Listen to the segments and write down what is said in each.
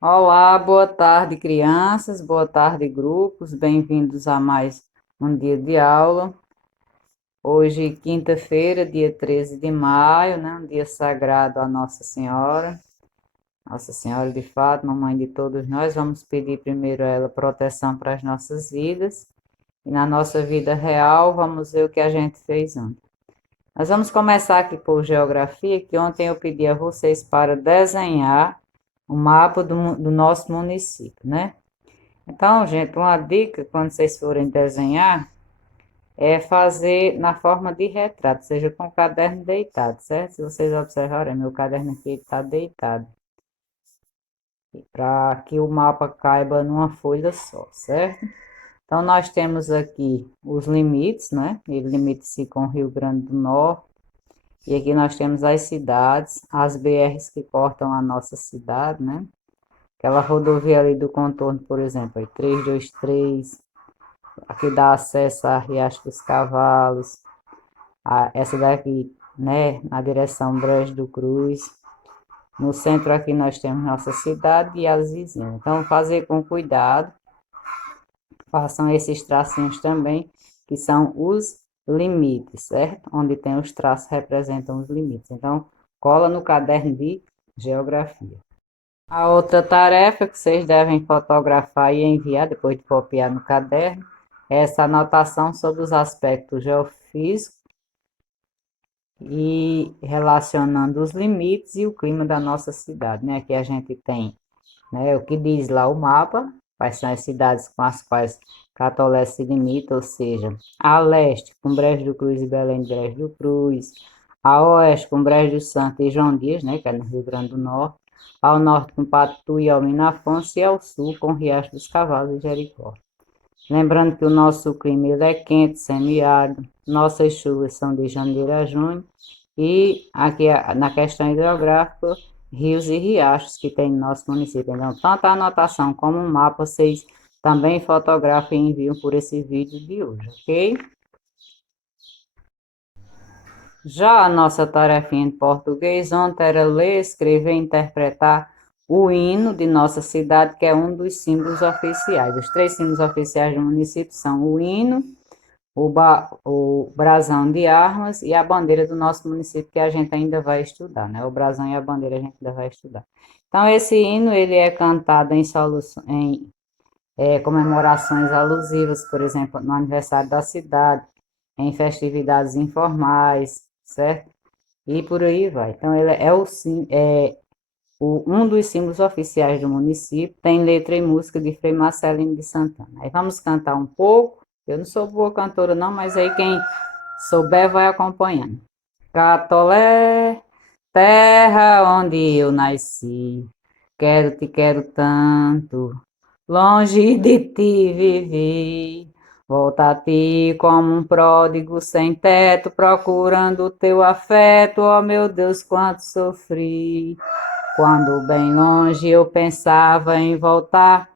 Olá, boa tarde, crianças, boa tarde, grupos, bem-vindos a mais um dia de aula. Hoje, quinta-feira, dia 13 de maio, né? Um dia sagrado à Nossa Senhora de Fátima, mãe de todos nós. Vamos pedir primeiro a ela proteção para as nossas vidas e na nossa vida real, vamos ver o que a gente fez ontem. Nós vamos começar aqui por geografia, que ontem eu pedi a vocês para desenhar o mapa do nosso município, né? Então, gente, uma dica quando vocês forem desenhar é fazer na forma de retrato, seja com o caderno deitado, certo? Se vocês observarem, meu caderno aqui está deitado, para que o mapa caiba numa folha só, certo? Então, nós temos aqui os limites, né? Ele limita-se com o Rio Grande do Norte, e aqui nós temos as cidades, as BRs que cortam a nossa cidade, né? Aquela rodovia ali do contorno, por exemplo, aí 323. Aqui dá acesso a Riacho dos Cavalos, essa daqui, né, na direção Brejo do Cruz. No centro aqui nós temos nossa cidade e as vizinhas. Então, fazer com cuidado, façam esses tracinhos também, que são os limites, certo? Onde tem os traços representam os limites. Então, cola no caderno de geografia. A outra tarefa que vocês devem fotografar e enviar, depois de copiar no caderno, é essa anotação sobre os aspectos geofísicos e relacionando os limites e o clima da nossa cidade, né? Aqui a gente tem, né, o que diz lá o mapa, quais são as cidades com as quais Catolé se limita, ou seja, a leste com Brejo do Cruz e Belém de Brejo do Cruz, a oeste com Brejo do Santo e João Dias, né, que é no Rio Grande do Norte, ao norte com Patu e Almina Afonso e ao sul com Riacho dos Cavalos e Jericó. Lembrando que o nosso clima ele é quente, semiárido, nossas chuvas são de janeiro a junho, e aqui na questão hidrográfica, rios e riachos que tem no nosso município. Então, tanto a anotação como o mapa, vocês também fotografam e enviam por esse vídeo de hoje, ok? Já a nossa tarefinha em português ontem era ler, escrever e interpretar o hino de nossa cidade, que é um dos símbolos oficiais. Os três símbolos oficiais do município são o hino, o brasão de armas e a bandeira do nosso município, que a gente ainda vai estudar, né? O brasão e a bandeira a gente ainda vai estudar. Então, esse hino, ele é cantado em comemorações alusivas, por exemplo, no aniversário da cidade, em festividades informais, certo? E por aí vai. Então, ele um dos símbolos oficiais do município, tem letra e música de Frei Marcelino de Santana. Aí vamos cantar um pouco. Eu não sou boa cantora, não, mas aí quem souber vai acompanhando. Catolé, terra onde eu nasci, quero tanto, longe de ti vivi. Volta a ti como um pródigo sem teto, procurando o teu afeto, ó meu Deus, quanto sofri. Quando bem longe eu pensava em voltar,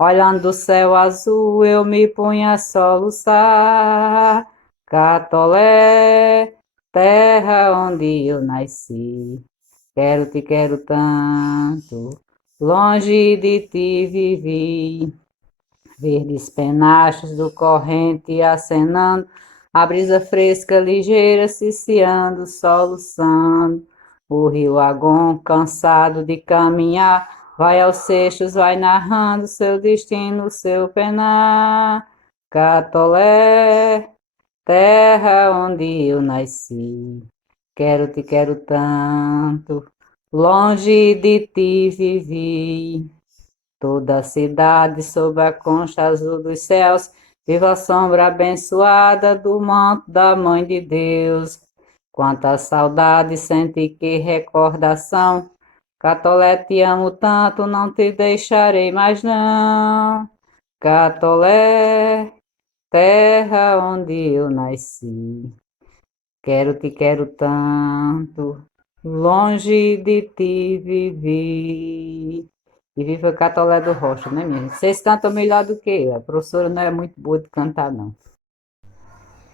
olhando o céu azul eu me punha a soluçar. Catolé, terra onde eu nasci, quero tanto, longe de ti vivi. Verdes penachos do corrente acenando, a brisa fresca ligeira ciciando, soluçando. O rio Agon, cansado de caminhar, vai aos seixos, vai narrando seu destino, seu penar. Catolé, terra onde eu nasci, quero tanto, longe de ti vivi. Toda a cidade sob a concha azul dos céus, viva a sombra abençoada do manto da Mãe de Deus. Quanta saudade, sente que recordação. Catolé, te amo tanto, não te deixarei mais não. Catolé, terra onde eu nasci. Quero tanto, longe de ti vivi. E viva Catolé do Rocha, né, minha gente? Vocês cantam melhor do que eu. A professora não é muito boa de cantar, não.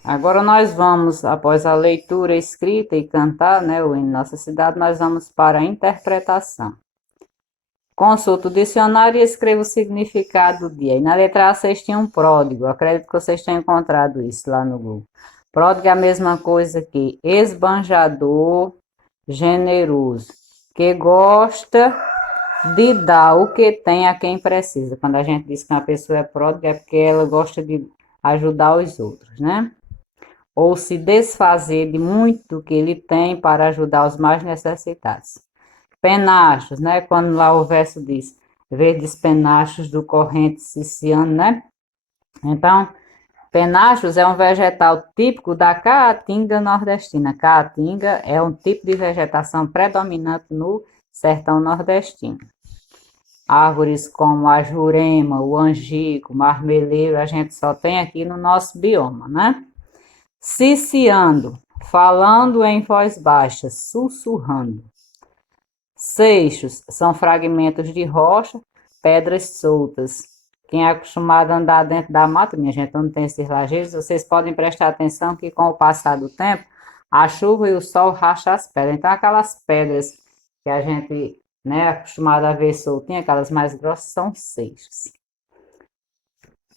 Agora nós vamos, após a leitura escrita e cantar, né, o hino Nossa Cidade, nós vamos para a interpretação. Consulta o dicionário e escreva o significado do dia. E na letra A vocês tinham um pródigo. Acredito que vocês tenham encontrado isso lá no Google. Pródigo é a mesma coisa que esbanjador, generoso, que gosta de dar o que tem a quem precisa. Quando a gente diz que uma pessoa é pródiga, é porque ela gosta de ajudar os outros, né? Ou se desfazer de muito que ele tem para ajudar os mais necessitados. Penachos, né? Quando lá o verso diz, verdes penachos do corrente siciliano, né? Então, penachos é um vegetal típico da caatinga nordestina. Caatinga é um tipo de vegetação predominante no sertão nordestino. Árvores como a jurema, o angico, o marmeleiro, a gente só tem aqui no nosso bioma, né? Ciciando, falando em voz baixa, sussurrando. Seixos são fragmentos de rocha, pedras soltas. Quem é acostumado a andar dentro da mata, minha gente, não tem esses lajeiros, vocês podem prestar atenção que com o passar do tempo, a chuva e o sol racham as pedras. Então, aquelas pedras que a gente, né, é acostumado a ver soltinha, aquelas mais grossas, são seixos.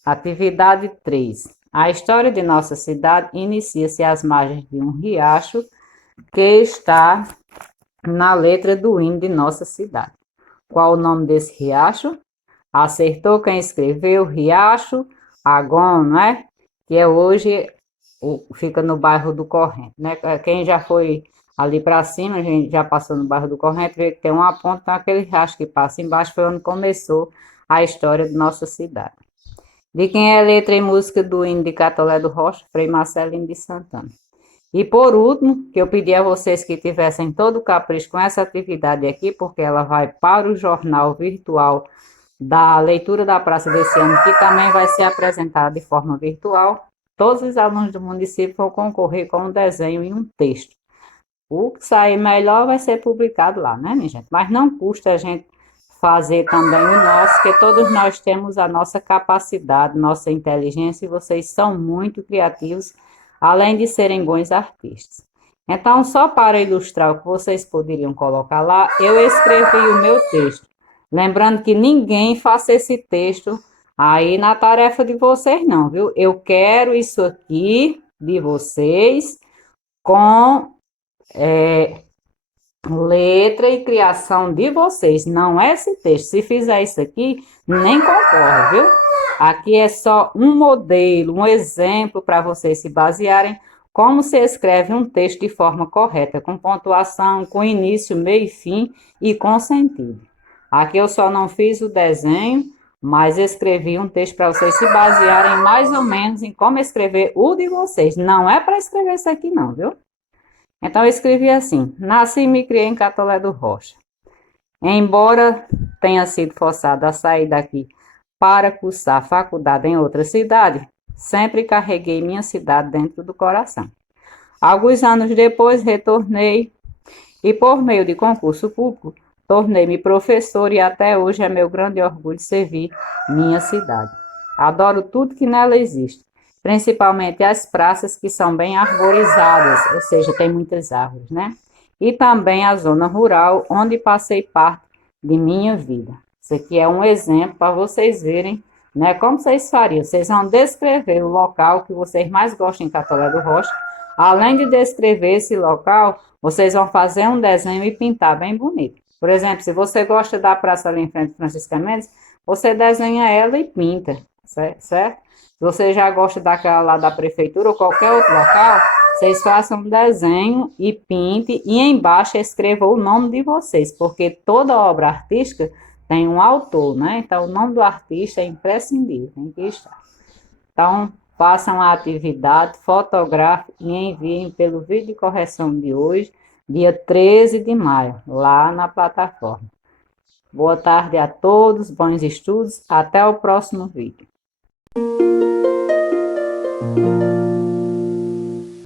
Atividade 3. A história de nossa cidade inicia-se às margens de um riacho que está na letra do hino de nossa cidade. Qual o nome desse riacho? Acertou quem escreveu, Riacho Agon, né? Que é hoje, fica no bairro do Corrente, né? Quem já foi ali para cima, a gente já passou no bairro do Corrente, vê que tem uma ponta, então aquele riacho que passa embaixo foi onde começou a história de nossa cidade. De quem é letra e música do hino de Catolé do Rocha, Frei Marcelino de Santana. E por último, que eu pedi a vocês que tivessem todo o capricho com essa atividade aqui, porque ela vai para o jornal virtual da leitura da praça desse ano, que também vai ser apresentada de forma virtual. Todos os alunos do município vão concorrer com um desenho e um texto. O que sair melhor vai ser publicado lá, né, minha gente? Mas não custa a gente fazer também o nosso, que todos nós temos a nossa capacidade, nossa inteligência, e vocês são muito criativos, além de serem bons artistas. Então, só para ilustrar o que vocês poderiam colocar lá, eu escrevi o meu texto. Lembrando que ninguém faça esse texto aí na tarefa de vocês, não, viu? Eu quero isso aqui de vocês com letra e criação de vocês, não é esse texto. Se fizer isso aqui, nem concorre, viu? Aqui é só um modelo, um exemplo para vocês se basearem como se escreve um texto de forma correta, com pontuação, com início, meio e fim e com sentido. Aqui eu só não fiz o desenho, mas escrevi um texto para vocês se basearem mais ou menos em como escrever o de vocês. Não é para escrever isso aqui não, viu? Então eu escrevi assim: nasci e me criei em Catolé do Rocha. Embora tenha sido forçado a sair daqui para cursar faculdade em outra cidade, sempre carreguei minha cidade dentro do coração. Alguns anos depois retornei e, por meio de concurso público, tornei-me professor e até hoje é meu grande orgulho servir minha cidade. Adoro tudo que nela existe, principalmente as praças que são bem arborizadas, ou seja, tem muitas árvores, né? E também a zona rural, onde passei parte de minha vida. Isso aqui é um exemplo para vocês verem, né, como vocês fariam. Vocês vão descrever o local que vocês mais gostam em Catolé do Rocha. Além de descrever esse local, vocês vão fazer um desenho e pintar bem bonito. Por exemplo, se você gosta da praça ali em frente de Francisca Mendes, você desenha ela e pinta, certo? Se você já gosta daquela lá da prefeitura ou qualquer outro local, vocês façam um desenho e pinte e embaixo escreva o nome de vocês, porque toda obra artística tem um autor, né? Então, o nome do artista é imprescindível, tem que estar. Então, façam a atividade, fotografem e enviem pelo vídeo de correção de hoje, dia 13 de maio, lá na plataforma. Boa tarde a todos, bons estudos, até o próximo vídeo.